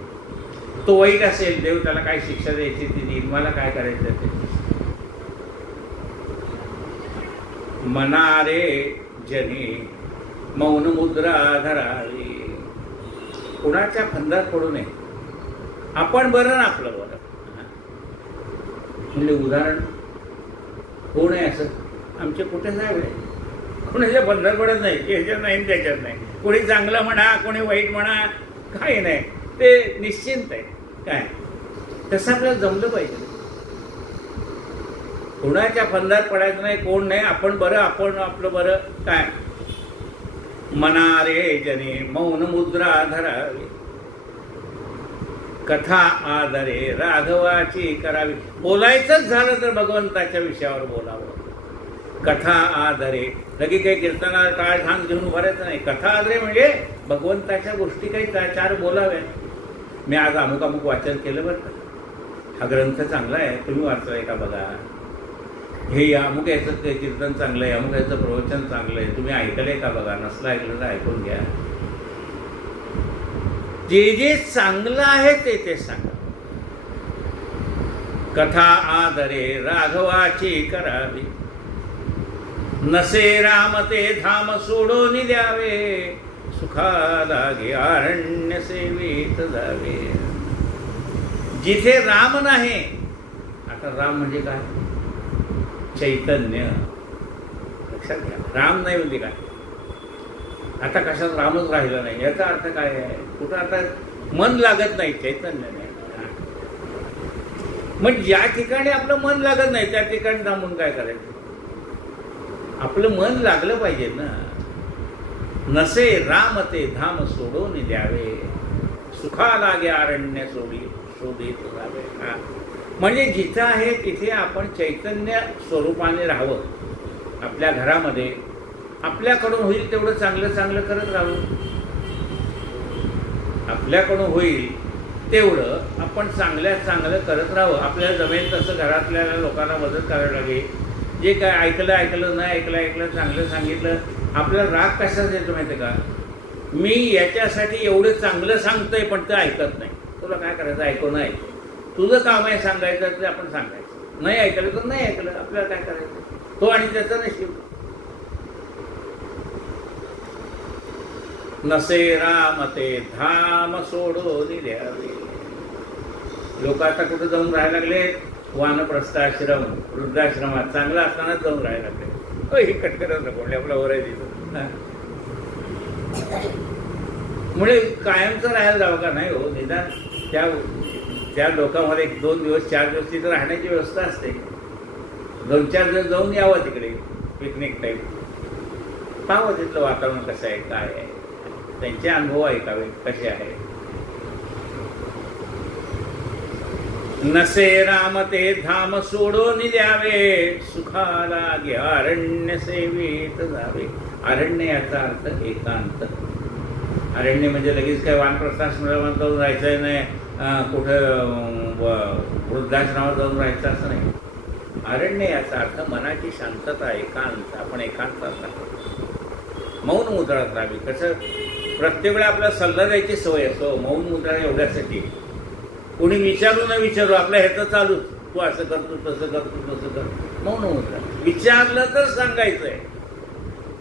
तो वाईट असेल, देव त्याला काय शिक्षा द्यायची ती देईल, मला काय करायचं ते. मनारे जनी मौन मुद्रा धरावी. कुणाच्या फंदात पडू नये. आपण बरं ना आपलं बरं. म्हणजे उदाहरण कोण आहे असं? आमचे कुठे साहेब आहे, कोणाच्या फंदात पडत नाही, याच्यात नाही त्याच्यात नाही. कोणी चांगलं म्हणा, कोणी वाईट म्हणा, काही नाही, ते निश्चिंत आहे. काय तसं आपल्याला जमलं पाहिजे. कोणाच्या फंदात पडायचं नाही, कोण नाही, आपण बरं, आपण आपलं बरं. काय मनारे जने मौन मुद्रा धरावी. कथा आदरे राघवाची करावी. बोलायचंच झालं तर भगवंताच्या विषयावर बोलावं. कथा आदरे लगे काही कीर्तनाला टाळ ठांग घेऊन उभारायचं नाही. कथा आदरे म्हणजे भगवंताच्या गोष्टी काही चार बोलाव्या. मी आज अमुक अमुक वाचन केलं बरं का, हा ग्रंथ चांगला आहे, तुम्ही वाचलाय का बघा. हे अमुक याचं कीर्तन चांगलं आहे, अमुक याचं प्रवचन चांगलं आहे, तुम्ही ऐकलंय का बघा. नसलं ऐकलं तर ऐकून घ्या. जे जे चांगलं आहे ते ते सांगा. कथा आदरे राघवाची करावी. नसे राम ते धाम सोडून द्यावे. सुखा लागे अरण्य सेवेत जावे. जिथे राम नाही. आता राम म्हणजे काय? चैतन्य. लक्षात घ्या. राम नाही म्हणजे काय? आता कशात रामच राहिला नाही, याचा अर्थ काय आहे? कुठं आता मन लागत नाही, चैतन्य नाही. मग ज्या ठिकाणी आपलं मन लागत नाही त्या ठिकाणी थांबून काय करायचं? आपलं मन लागलं पाहिजे ना. नसे राम ते धाम सोडून द्यावे. सुखा लागे अरण्य शोधित जावे. म्हणजे जिथं आहे तिथे आपण चैतन्य स्वरूपाने राहावं. आपल्या घरामध्ये आपल्याकडून होईल तेवढं चांगलं चांगलं करत राहावं. आपल्याकडून होईल तेवढं आपण चांगल्यात चांगलं करत राहावं. आपल्याला जमेल तसं घरातल्या लोकांना मदत करायला लागेल. जे काय ऐकलं नाही ऐकलं चांगलं सांगितलं. आपल्याला राग कशाच येतो माहिती आहे का? मी याच्यासाठी एवढं चांगलं सांगतोय पण ते ऐकत नाही. तुला काय करायचं? ऐकू नाही. तुझं काम आहे सांगायचं ते आपण सांगायचं. नाही ऐकलं तर नाही ऐकलं, आपल्याला काय करायचं? तो आणि त्याचं नशीब. नसे राम ते धाम सोडून द्यावे. लोक आता कुठे जाऊन राहायला लागले? वानप्रस्थाश्रम, वृद्धाश्रमात. चांगला असतानाच जाऊन राहायला लागले. हे कटकरच नको आपला वराय दिलं. मुळे कायमचं राहायला जावं का नाही हो. निदान त्या लोकांमध्ये 2 दिवस 4 दिवस तिथे राहण्याची व्यवस्था असते. 2-4 दिवस जाऊन यावं तिकडे, पिकनिक टाईप. पाहावं तिथलं वातावरण कसं आहे, काय आहे, त्यांचे अनुभव ऐकावे कसे आहे. नसे राम ते धाम सोडून द्यावे. सुखाला गे अरण्य सेवेत जावे. अरण्य याचा अर्थ एकांत. अरण्य म्हणजे लगेच काय वानप्रस्थाश्रमात जाऊन राहायचं नाही, कुठं वृद्धाश्रमात जाऊन राहायचं असं नाही. अरण्य याचा अर्थ मनाची शांतता, एकांत. आपण एकांतात राहतो. मौन मुद्रात राहावी. कसं प्रत्येक वेळा आपल्याला सल्ला द्यायची सवय असतो. मौन मुद्रा एवढ्यासाठी कोणी विचारू न विचारू आपल्या ह्याचं चालूच. तू असं करतो, तसं करतो, तसं कर. मौन मुद्रा. विचारलं तर सांगायचं आहे.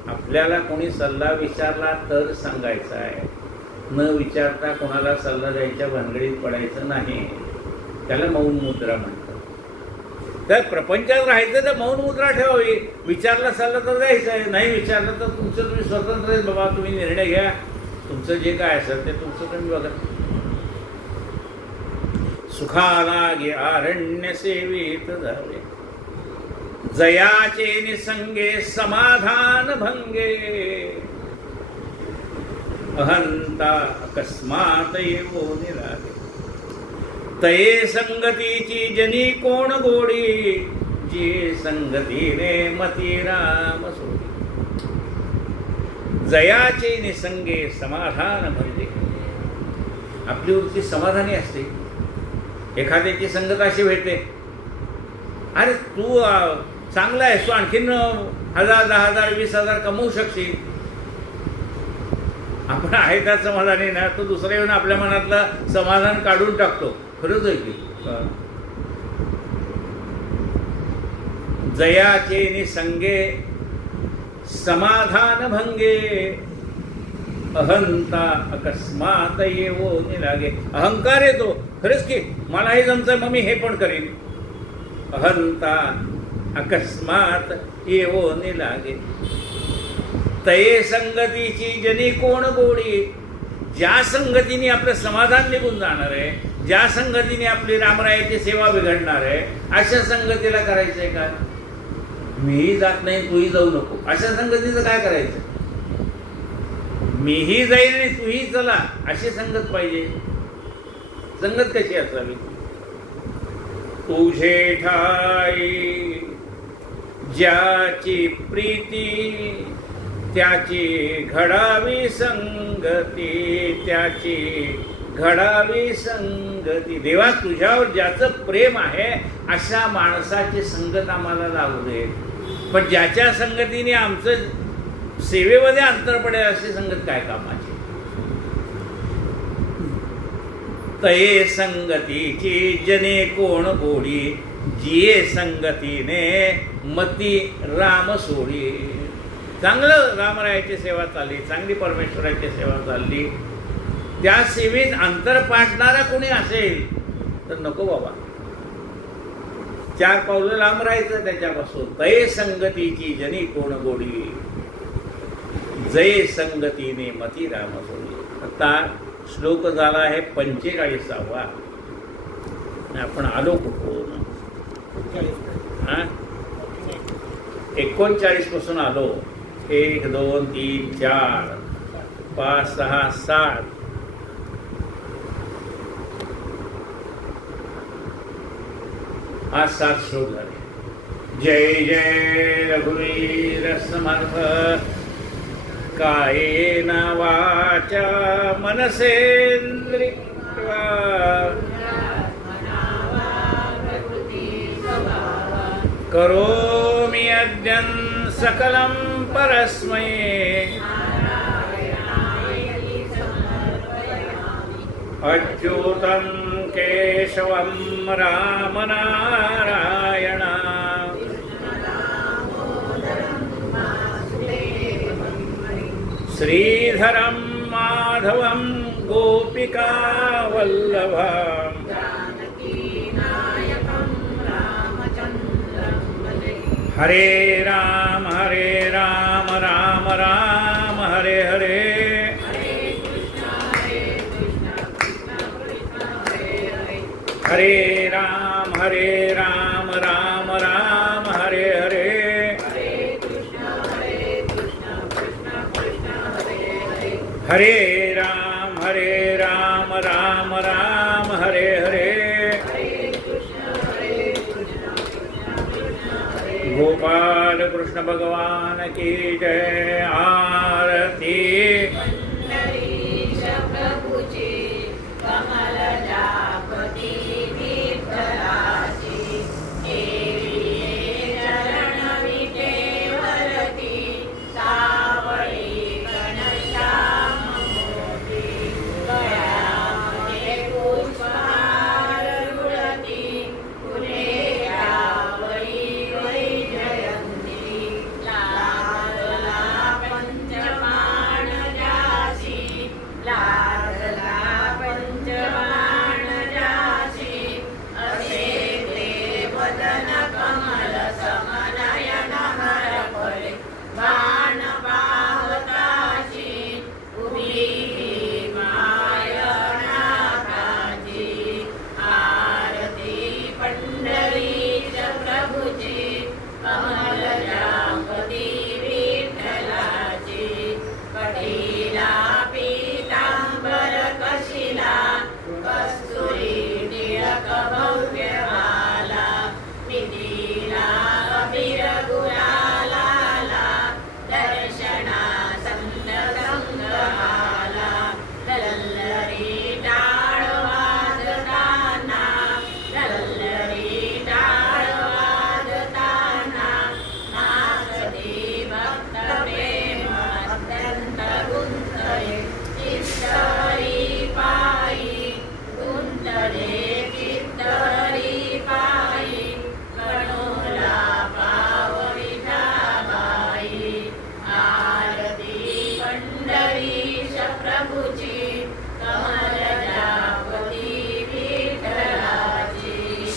आपल्याला कोणी सल्ला विचारला तर सांगायचा आहे. न विचारता कोणाला सल्ला द्यायच्या भानगडीत पडायचं नाही. त्याला मौन मुद्रा म्हणतात. तर प्रपंचात राहायचं तर मौन मुद्रा ठेवावी. विचारला सल्ला तर द्यायचा आहे, नाही विचारलं तर तुमचं तुम्ही स्वतंत्र आहे. बाबा तुम्ही निर्णय घ्या. तुमचं जे काय असेल ते तुमचं तुम्ही बघा. सुखाला गे अरण्य सेवेत जावे. जयाचे निसंगे समाधान भंगे. अहंता अकस्मात येवो निरागे. तये संगतीची जनी कोण गोडी. जी संगतीने मती राम सोडी. जयाचे निसंगे समाधान भंगे. आपली वृत्ती समाधानी असते. एखाद्याची संगत अशी भेटते, अरे तू चांगला आहेस, तू आणखीन 1000, 10,000, 20,000 कमवू शकशील. आपण आहे त्या समाधानी ना, तो दुसरा येऊन आपल्या मनातलं समाधान काढून टाकतो. खरंच आहे की जयाचे निसंगे समाधान भंगे अहंता अकस्मात येवो निलागे. अहंकार येतो खरंच की मला हे जमतंय मग मी हे पण करीन. अहंता अकस्मात येवो निलागे. तये संगतीची जनी कोण गोडी. ज्या संगतीने आपलं समाधान निघून जाणार आहे, ज्या संगतीने आपली रामरायाची सेवा बिघडणार आहे, अशा संगतीला करायचंय का? मीही जात नाही तूही जाऊ नको, अशा संगतीचं काय करायचं? मीही जाईन आणि तूही चला अशी संगत पाहिजे. संगत कशी असावी? तुझे ठाई ज्याची प्रीती त्याची घडावी संगती, त्याची घडावी संगती. देवा तुझ्यावर ज्याचं प्रेम आहे अशा माणसाची संगत आम्हाला लागू दे. पण ज्याच्या संगतीने आमचं सेवेमध्ये अंतर पडेल अशी संगत काय कामाची? तये संगतीची जने कोण गोडी. जिये संगतीने मती राम सोडी. चांगलं रामरायाची सेवा चालली, चांगली परमेश्वराची सेवा चालली, त्या सेवेत अंतर पाडणारा कोणी असेल तर नको बाबा. 4 पावलं लांब राहायचं त्याच्यापासून. तये संगतीची जनी कोण गोडी. जय संगतीने मती राम सोडी. आता श्लोक झाला आहे 45वा. आपण आलो कुठून? 39 पासून आलो. 1 2 3 4 5 6 7. आज 7 श्लोक झाले. जय जय रघुवीर समर्थ. कायेन वाचा मनसेंद्रिया करोमि यज्ञं सकलं परस्मै. अच्युतं केशवं राम नारायण. श्रीधरं माधवं गोपिका वल्लभम्. हरे राम राम राम हरे हरे. हरे राम राम राम हरे हरे. हरे राम राम राम हरे हरे. गोपाल कृष्ण भगवान की जय. आरती.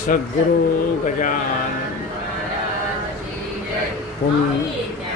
सद्गुरु गजानन पुण्य